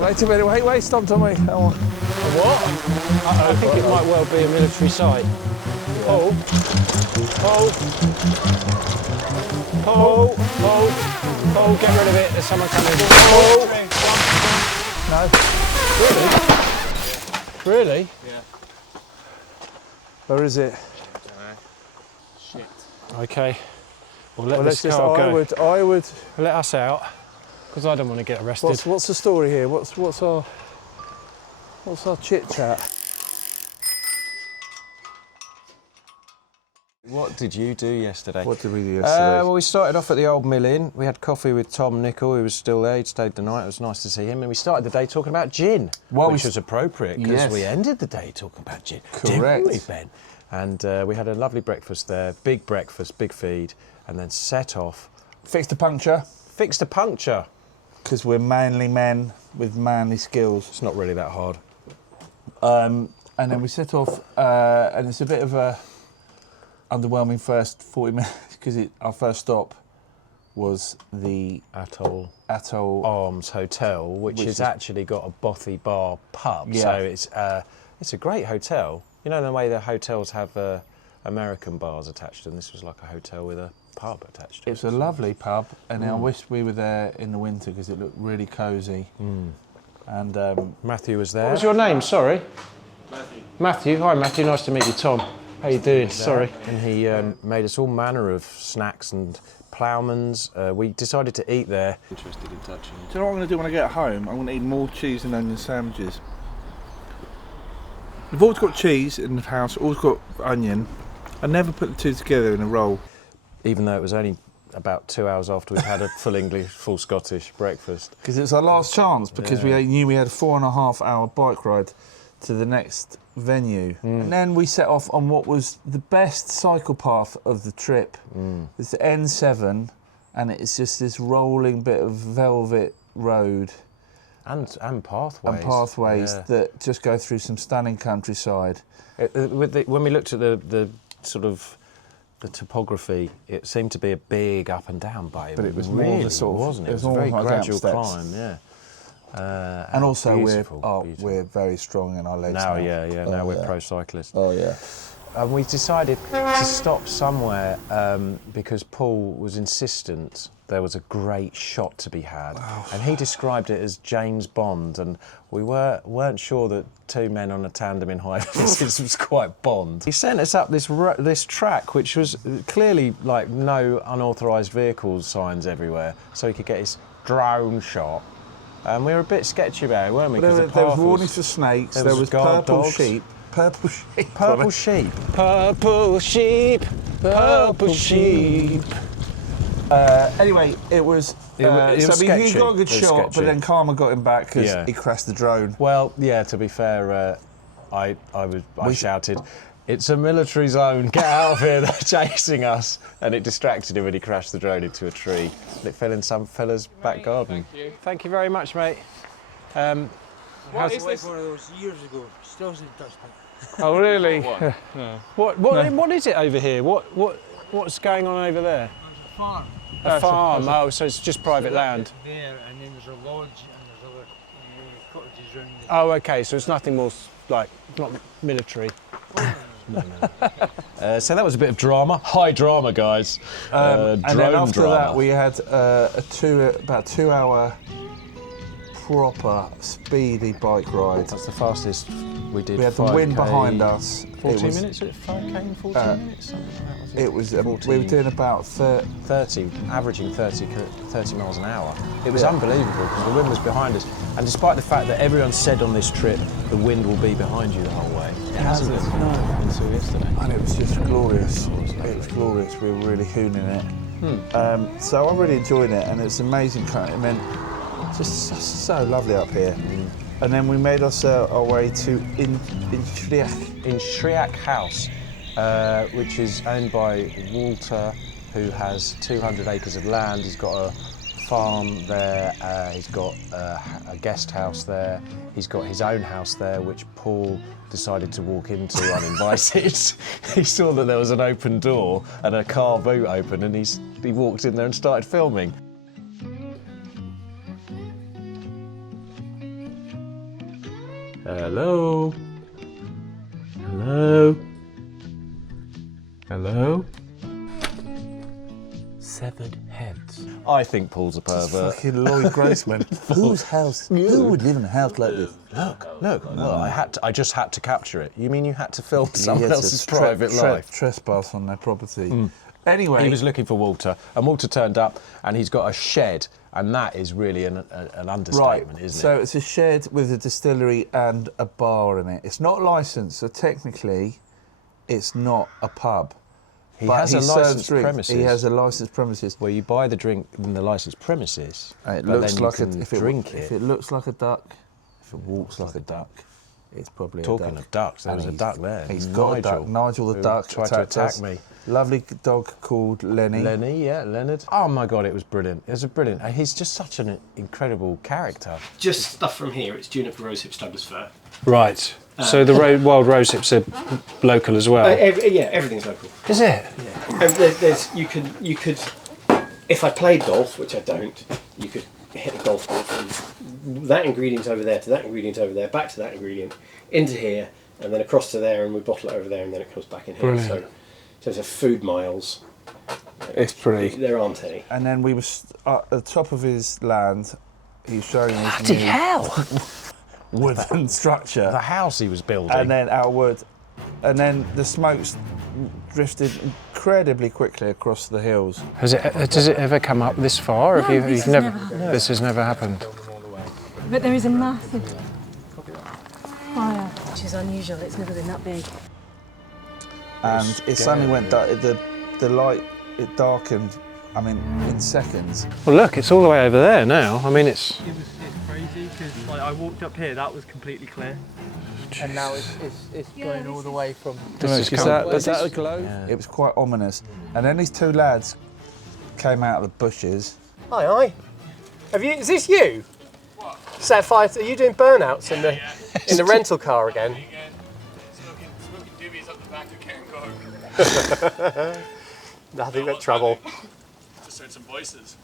Wait a minute, wait, stop, Tommy. Oh. What? I think it might well be a military site. Yeah. Pull. Get rid of it. There's someone coming. Pull. No. Really? Really? Yeah. Where is it? Shit. Okay. Well, let this car go. I would. Let us out, because I don't want to get arrested. What's the story here? What's our chit chat? What did you do yesterday? What did we do yesterday? Well, we started off at the Old Mill Inn. We had coffee with Tom Nicol, who was still there. He'd stayed the night. It was nice to see him. And we started the day talking about gin, which was appropriate because we ended the day talking about gin. Correct. Didn't we, Ben? And we had a lovely breakfast there. Big breakfast, big feed, and then set off. Fixed a puncture. Fixed a puncture. Because we're manly men with manly skills. It's not really that hard. And then we set off, and it's a bit of a underwhelming first 40 minutes because our first stop was the Atoll Arms Hotel, which has actually got a bothy bar pub. Yeah. So it's a great hotel. You know the way the hotels have American bars attached, and this was like a hotel with a pub attached to it. It's a lovely pub, and I wish we were there in the winter because it looked really cosy. And Matthew was there. What was your name? Sorry. Matthew. Hi, Matthew. Nice to meet you, Tom. How you doing? Sorry. And he made us all manner of snacks and ploughmans. We decided to eat there. Interested in touching. Do you know what I'm going to do when I get home? I'm going to eat more cheese and onion sandwiches. We've always got cheese in the house, always got onion. I never put the two together in a roll. Even though it was only about 2 hours after we'd had a full English, full Scottish breakfast. Because it was our last chance, because we knew we had a 4.5 hour bike ride to the next venue. And then we set off on what was the best cycle path of the trip. It's the N7, and it's just this rolling bit of velvet road. And pathways. And pathways that just go through some stunning countryside. When we looked at the sort of the topography, it seemed to be a big up and down bay. But it was really more the sort of, wasn't it? It was a very gradual climb, yeah. And also we're very strong in our legs now. Now we're pro cyclists. Oh yeah. And we decided to stop somewhere because Paul was insistent there was a great shot to be had, and he described it as James Bond, and we weren't sure that two men on a tandem in high vis was quite Bond. He sent us up this track, which was clearly like no unauthorised vehicles signs everywhere, so he could get his drone shot. And we were a bit sketchy about it, weren't we? There was warnings for snakes, there was purple sheep. Purple sheep. Purple sheep. Purple sheep. Purple sheep. Anyway, it was sketchy. He got a good shot, but then Karma got him back because he crashed the drone. Well, yeah, to be fair, I shouted, "It's a military zone, get out of here, they're chasing us." And it distracted him and he crashed the drone into a tree. And it fell in some fella's back garden. Thank you very much, mate. What is this? One of those years ago, still in touch. Oh, really? What? What is it over here? What's going on over there? There's a farm. A farm. Oh, so it's just private land. There, and then there's a lodge, and there's other cottages around it. Oh, okay. So it's nothing more like not military. So that was a bit of drama, high drama, guys. And then after drama. that, we had about 2 hour proper speedy bike ride. That's the fastest we did. We had the wind behind us. 14 minutes at 5k, 14 minutes, something like that, was it? It was. We were doing about 30, averaging 30 miles an hour. It was unbelievable because the wind was behind us, and despite the fact that everyone said on this trip the wind will be behind you the whole way, it hasn't been until yesterday. And it was just glorious. It was glorious. We were really hooning it. So I really enjoyed it, and it's amazing. It meant just so lovely up here. And then we made us our way to Inshriach House, which is owned by Walter, who has 200 acres of land. He's got a farm there, he's got a guest house there, he's got his own house there, which Paul decided to walk into uninvited. He saw that there was an open door and a car boot open, and he walked in there and started filming. Hello? Hello? Hello? Severed heads. I think Paul's a pervert. Fucking Lloyd Grossman. Whose house? Who would live in a house like this? Look. Well, I just had to capture it. You mean you had to film someone else's private life? Trespass on their property. Anyway, He was looking for Walter, and Walter turned up, and he's got a shed, and that is really an understatement, isn't it? So it's a shed with a distillery and a bar in it. It's not licensed, so technically, it's not a pub. He But has he a serves licensed drinks. premises. He has a licensed premises. where you buy the drink in the licensed premises, And it but looks then like you can if it drink If it. it looks like a duck, if it walks like a duck, it's probably Talking a duck. of ducks, there And was a he's- duck there. He's got a duck. Nigel the who duck tried to attacked attack us. me. Lovely dog called Lenny. Lenny, yeah, Leonard. Oh my God, it was brilliant. It was brilliant. And he's just such an incredible character. Just stuff from here. It's juniper rosehips Douglas fir. Right. So the wild rosehips are local as well. Yeah, everything's local. Is it? You could, if I played golf, which I don't, you could hit a golf ball from that ingredient over there to that ingredient over there, back to that ingredient, into here, and then across to there, and we bottle it over there, and then it comes back in here. Brilliant. So, in terms of food miles, It's pretty. there aren't any. And then we were at the top of his land. He was showing us Bloody new hell! wooden structure. The house he was building. And then our wood, and then the smokes drifted incredibly quickly across the hills. Does it ever come up this far? No, this has never happened. This has never happened. But there is a massive fire, which is unusual. It's never been that big. And it suddenly went dark. The light, it darkened, I mean, in seconds. Well, look, it's all the way over there now. I mean, it's. It's crazy because like I walked up here, that was completely clear, and now it's going all the way from. This Is that a glow? Yeah. It was quite ominous. And then these two lads came out of the bushes. Hi. Have you? Is this you? What? Set fire. Are you doing burnouts in the rental car again? Smoking doobies up the back of Ken Go. Nothing but trouble. Just heard some voices.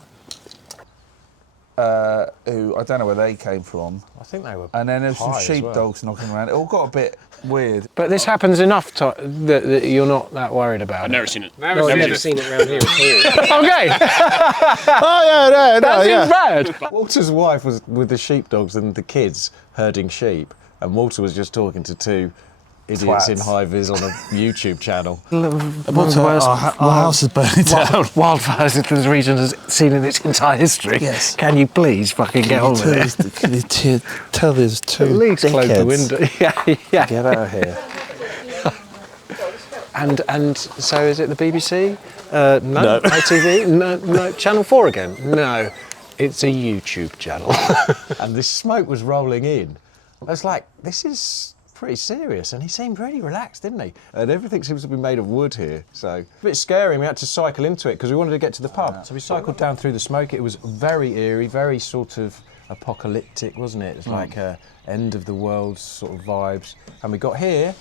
Who I don't know where they came from. I think they were. And then there's some high as sheepdogs knocking around. It all got a bit weird. But this happens enough that you're not that worried about I've it. never seen it. I've never seen it around here at all. Okay. Oh yeah, That seems bad. Walter's wife was with the sheepdogs and the kids herding sheep, and Walter was just talking to two idiots in Twats. high vis on a YouTube channel. One of the worst Our house is burning down. wildfires that this region has seen in its entire history. Yes. Can you please fucking get on with it? Can you tell there's two At least close the dickheads? window. Yeah. Get out of here. And so is it the BBC? No. ITV? No. Channel 4 again? No. It's a YouTube channel. And this smoke was rolling in. I was like, this is pretty serious. And he seemed really relaxed, didn't he? And everything seems to be made of wood here. So a bit scary. We had to cycle into it because we wanted to get to the pub. So we cycled down through the smoke. It was very eerie, very sort of apocalyptic, wasn't it? It was like end of the world sort of vibes. And we got here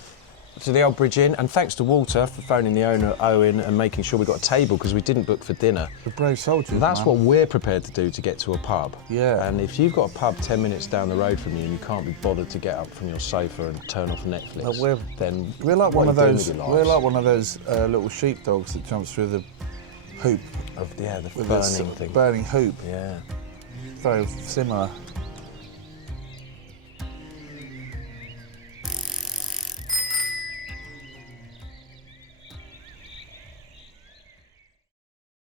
to the old bridge inn, and thanks to Walter for phoning the owner Owen and making sure we got a table because we didn't book for dinner. The brave soldiers. That's man. what we're prepared to do to get to a pub. Yeah. And if you've got a pub 10 minutes down the road from you and you can't be bothered to get up from your sofa and turn off Netflix, then We're like what one of are you doing those. with your We're lives? like one of those little sheepdogs that jumps through the hoop the with burning this thing. burning hoop. Yeah. Very similar.